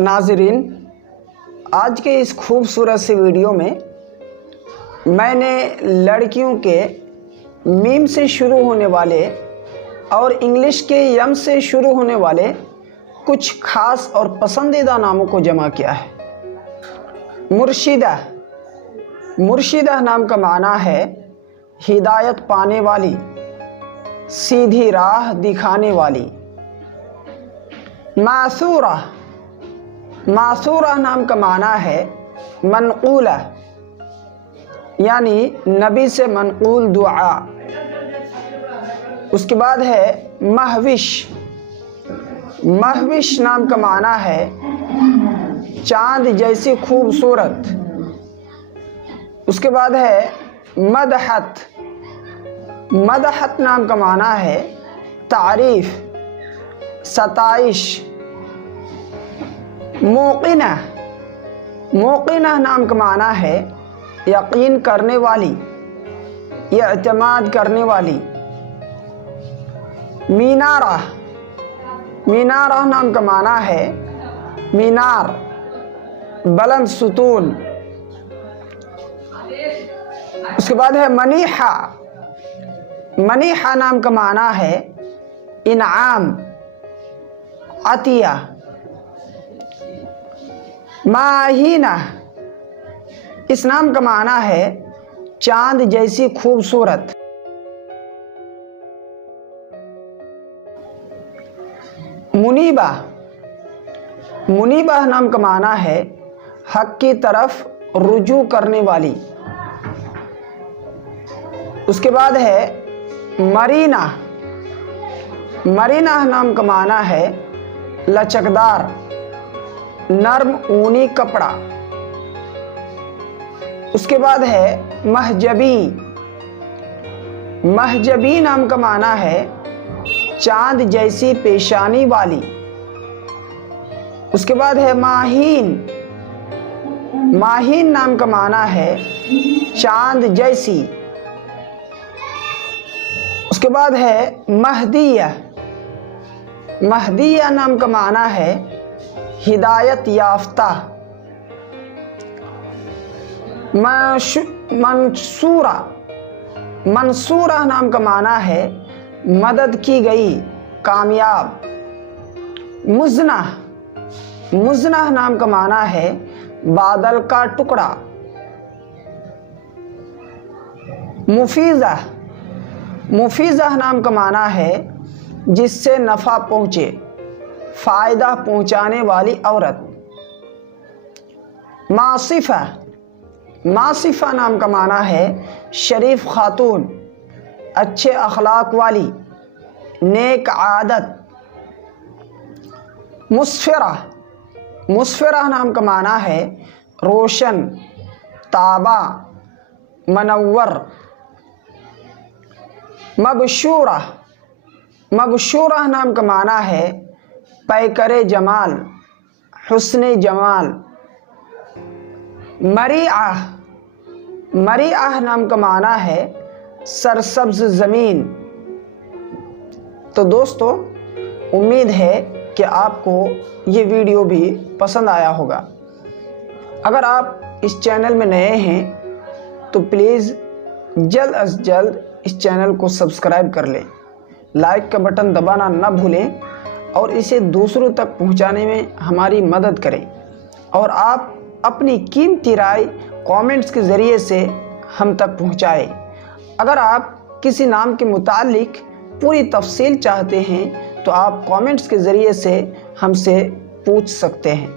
नाज़रीन, आज के इस खूबसूरत सी वीडियो में मैंने लड़कियों के मीम से शुरू होने वाले और इंग्लिश के यम से शुरू होने वाले कुछ खास और पसंदीदा नामों को जमा किया है। मुर्शिदा। मुर्शिदा नाम का माना है हिदायत पाने वाली, सीधी राह दिखाने वाली। मासूरा। मासूरा नाम का माना है मनक़ूला, यानी नबी से मनक़ूल दुआ। उसके बाद है महविश। महविश नाम का माना है चाँद जैसी खूबसूरत। उसके बाद है मदहत। मदहत नाम का माना है तारीफ, सताइश। मोक़िना। मोक़िना नाम का माना है यकीन करने वाली, इत्माद करने वाली। मीनारा। मीनारा नाम का माना है मीनार, बुलंद सुतून। उसके बाद है मनीहा। मनीहा नाम का माना है इनाम, अतिया। माहीना। इस नाम का माना है चांद जैसी खूबसूरत। मुनीबा। मुनीबा नाम का माना है हक की तरफ रुजू करने वाली। उसके बाद है मरीना। मरीना नाम का माना है लचकदार, नर्म ऊनी कपड़ा। उसके बाद है महजबी। महजबी नाम का माना है चांद जैसी पेशानी वाली। उसके बाद है माहीन। माहीन नाम का माना है चांद जैसी। उसके बाद है महदिया। महदिया नाम का माना है हिदायत याफ्ता। मंसूरा। मंसूरा नाम का माना है मदद की गई, कामयाब। मुज़ना। मुज़ना नाम का माना है बादल का टुकड़ा। मुफीज़ा। मुफीज़ा नाम का माना है जिससे नफ़ा पहुँचे, फ़ायदा पहुँचाने वाली औरत। मासिफ़ा। मासिफ़ा नाम का माना है शरीफ खातून, अच्छे अखलाक वाली, नेक आदत। मुस्फ़िरा। मुस्फ़िरा नाम का माना है रोशन, ताबा, मनव्वर। मबशूरा। मबशूरा नाम का माना है पैकरे जमाल, हुस्ने जमाल। मरीआ। मरीआ नाम का माना है सरसब्ज ज़मीन। तो दोस्तों, उम्मीद है कि आपको ये वीडियो भी पसंद आया होगा। अगर आप इस चैनल में नए हैं तो प्लीज़ जल्द अज जल्द इस चैनल को सब्सक्राइब कर लें, लाइक का बटन दबाना ना भूलें और इसे दूसरों तक पहुंचाने में हमारी मदद करें। और आप अपनी कीमती राय कमेंट्स के ज़रिए से हम तक पहुंचाएं। अगर आप किसी नाम के मुतालिक पूरी तफसील चाहते हैं तो आप कमेंट्स के ज़रिए से हमसे पूछ सकते हैं।